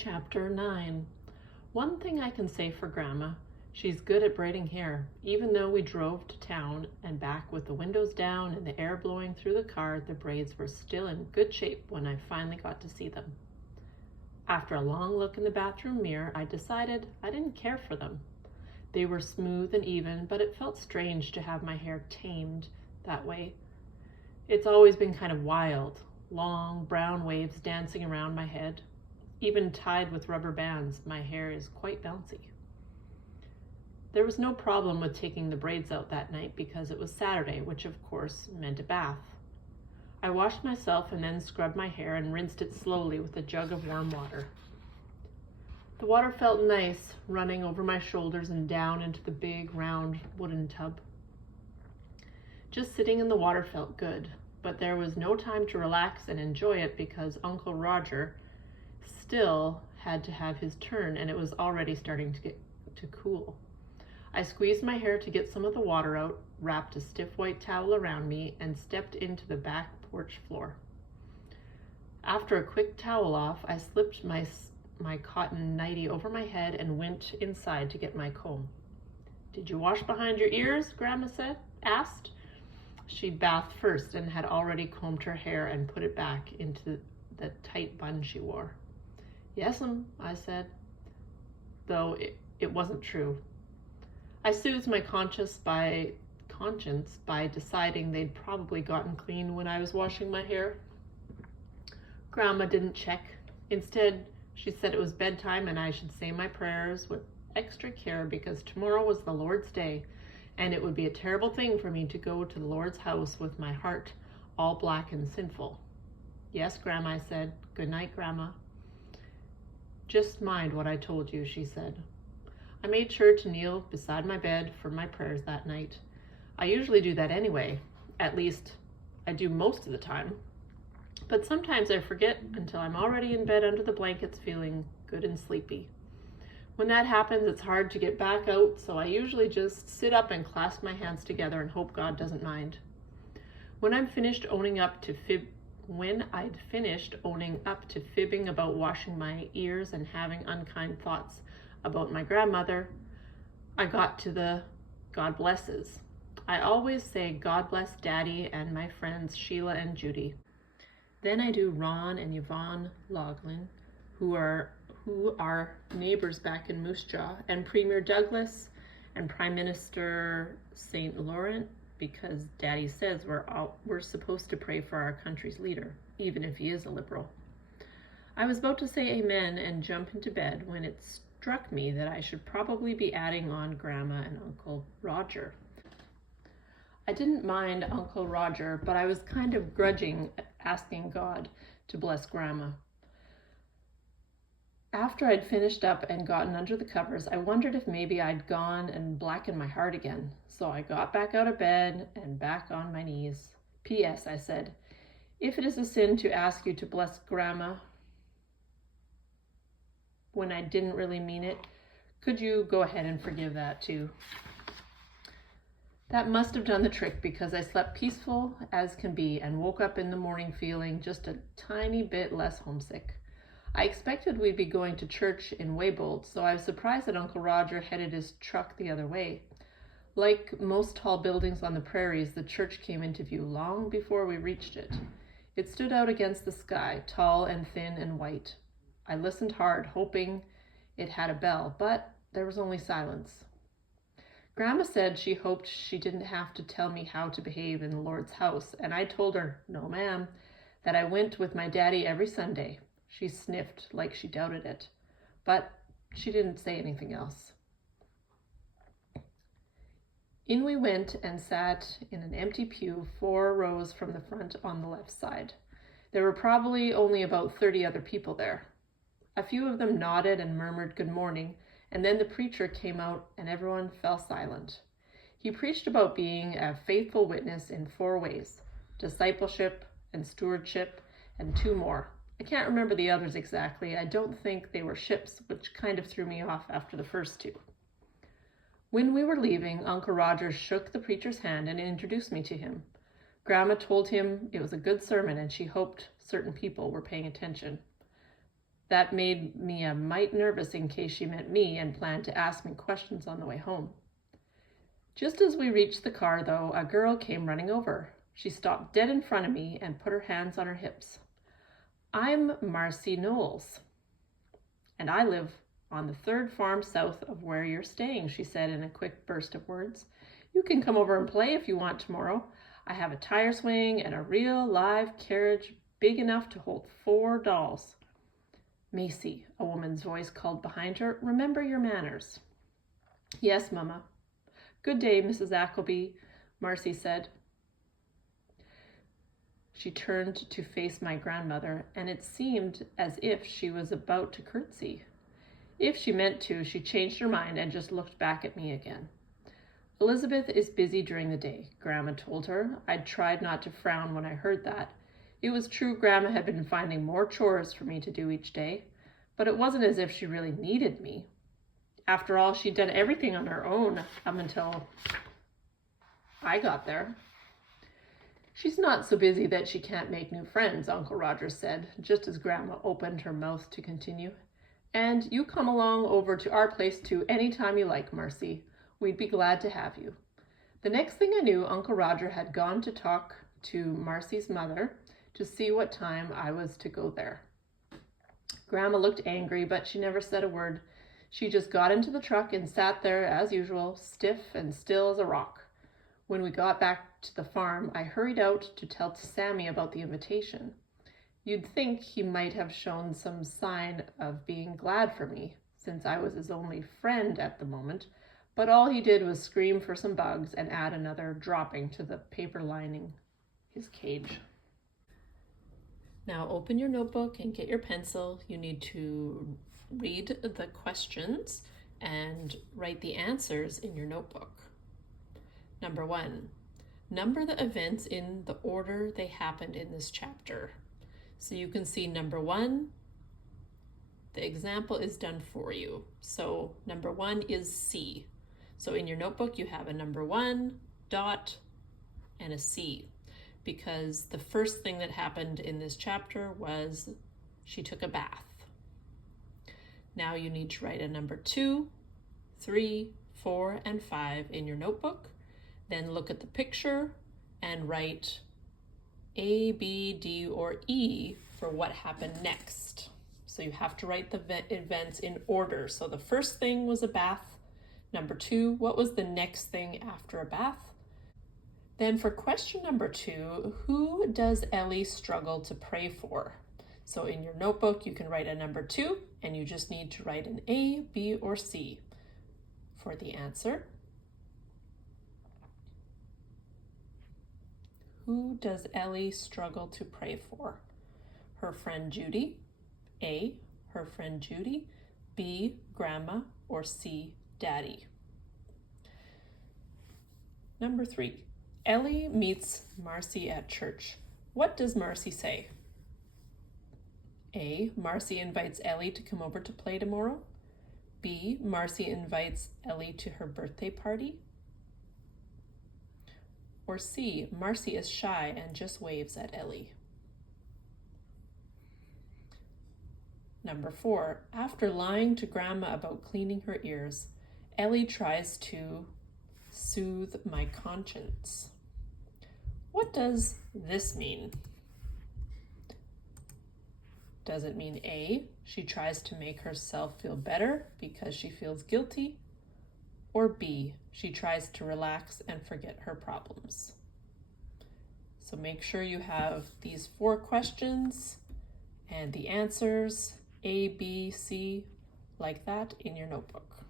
Chapter 9. One thing I can say for Grandma, she's good at braiding hair. Even though we drove to town and back with the windows down and the air blowing through the car, the braids were still in good shape when I finally got to see them. After a long look in the bathroom mirror, I decided I didn't care for them. They were smooth and even, but it felt strange to have my hair tamed that way. It's always been kind of wild, long brown waves dancing around my head. Even tied with rubber bands, my hair is quite bouncy. There was no problem with taking the braids out that night because it was Saturday, which of course meant a bath. I washed myself and then scrubbed my hair and rinsed it slowly with a jug of warm water. The water felt nice, running over my shoulders and down into the big, round wooden tub. Just sitting in the water felt good, but there was no time to relax and enjoy it because Uncle Roger still had to have his turn and it was already starting to cool. I squeezed my hair to get some of the water out, wrapped a stiff white towel around me, and stepped into the back porch floor. After a quick towel off, I slipped my cotton nightie over my head and went inside to get my comb. "Did you wash behind your ears?" Grandma asked. She bathed first and had already combed her hair and put it back into the tight bun she wore. "Yes'm," I said, though it wasn't true. I soothed my conscience by deciding they'd probably gotten clean when I was washing my hair. Grandma didn't check. Instead, she said it was bedtime and I should say my prayers with extra care because tomorrow was the Lord's day, and it would be a terrible thing for me to go to the Lord's house with my heart all black and sinful. "Yes, Grandma," I said. "Good night, Grandma." "Just mind what I told you," she said. I made sure to kneel beside my bed for my prayers that night. I usually do that anyway. At least, I do most of the time. But sometimes I forget until I'm already in bed under the blankets feeling good and sleepy. When that happens, it's hard to get back out, so I usually just sit up and clasp my hands together and hope God doesn't mind. When I'd finished owning up to fibbing about washing my ears and having unkind thoughts about my grandmother, I got to the God blesses. I always say God bless Daddy and my friends Sheila and Judy. Then I do Ron and Yvonne Loughlin, who are neighbors back in Moose Jaw, and Premier Douglas and Prime Minister St. Laurent, because Daddy says we're supposed to pray for our country's leader, even if he is a liberal. I was about to say amen and jump into bed when it struck me that I should probably be adding on Grandma and Uncle Roger. I didn't mind Uncle Roger, but I was kind of grudging asking God to bless Grandma. After I'd finished up and gotten under the covers, I wondered if maybe I'd gone and blackened my heart again. So I got back out of bed and back on my knees. "P.S., I said, if it is a sin to ask you to bless Grandma when I didn't really mean it, could you go ahead and forgive that too?" That must have done the trick because I slept peaceful as can be and woke up in the morning feeling just a tiny bit less homesick. I expected we'd be going to church in Waybold, so I was surprised that Uncle Roger headed his truck the other way. Like most tall buildings on the prairies, the church came into view long before we reached it. It stood out against the sky, tall and thin and white. I listened hard, hoping it had a bell, but there was only silence. Grandma said she hoped she didn't have to tell me how to behave in the Lord's house, and I told her, "No, ma'am," that I went with my daddy every Sunday. She sniffed like she doubted it, but she didn't say anything else. In we went and sat in an empty pew 4 rows from the front on the left side. There were probably only about 30 other people there. A few of them nodded and murmured good morning, and then the preacher came out and everyone fell silent. He preached about being a faithful witness in 4 ways: discipleship and stewardship and 2 more. I can't remember the others exactly. I don't think they were ships, which kind of threw me off after the first 2. When we were leaving, Uncle Roger shook the preacher's hand and introduced me to him. Grandma told him it was a good sermon and she hoped certain people were paying attention. That made me a mite nervous in case she meant me and planned to ask me questions on the way home. Just as we reached the car, though, a girl came running over. She stopped dead in front of me and put her hands on her hips. "I'm Marcy Knowles, and I live on the 3rd farm south of where you're staying," she said in a quick burst of words. "You can come over and play if you want tomorrow. I have a tire swing and a real live carriage big enough to hold 4 dolls. "Macy," a woman's voice called behind her, "remember your manners." "Yes, Mama." "Good day, Mrs. Appleby," Marcy said. She turned to face my grandmother, and it seemed as if she was about to curtsy. If she meant to, she changed her mind and just looked back at me again. "Elizabeth is busy during the day," Grandma told her. I'd tried not to frown when I heard that. It was true Grandma had been finding more chores for me to do each day, but it wasn't as if she really needed me. After all, she'd done everything on her own up until I got there. "She's not so busy that she can't make new friends," Uncle Roger said, just as Grandma opened her mouth to continue. "And you come along over to our place too any time you like, Marcy. We'd be glad to have you." The next thing I knew, Uncle Roger had gone to talk to Marcy's mother to see what time I was to go there. Grandma looked angry, but she never said a word. She just got into the truck and sat there as usual, stiff and still as a rock. When we got back to the farm, I hurried out to tell Sammy about the invitation. You'd think he might have shown some sign of being glad for me, since I was his only friend at the moment, but all he did was scream for some bugs and add another dropping to the paper lining his cage. Now open your notebook and get your pencil. You need to read the questions and write the answers in your notebook. Number 1, number the events in the order they happened in this chapter. So you can see number 1, the example is done for you. So number 1 is C. So in your notebook, you have a number 1, dot, and a C, because the first thing that happened in this chapter was she took a bath. Now you need to write a number 2, 3, 4, and 5 in your notebook. Then look at the picture and write A, B, D, or E for what happened next. So you have to write the events in order. So the first thing was a bath. Number 2, what was the next thing after a bath? Then for question number 2, who does Ellie struggle to pray for? So in your notebook, you can write a number 2, and you just need to write an A, B, or C for the answer. Who does Ellie struggle to pray for? Her friend Judy. A, her friend Judy. B, Grandma, or C, Daddy. Number 3, Ellie meets Marcy at church. What does Marcy say? A, Marcy invites Ellie to come over to play tomorrow. B, Marcy invites Ellie to her birthday party. Or C, Marcy is shy and just waves at Ellie. Number 4, after lying to Grandma about cleaning her ears, Ellie tries to soothe my conscience. What does this mean? Does it mean A, she tries to make herself feel better because she feels guilty? Or B, she tries to relax and forget her problems? So make sure you have these 4 questions and the answers, A, B, C, like that in your notebook.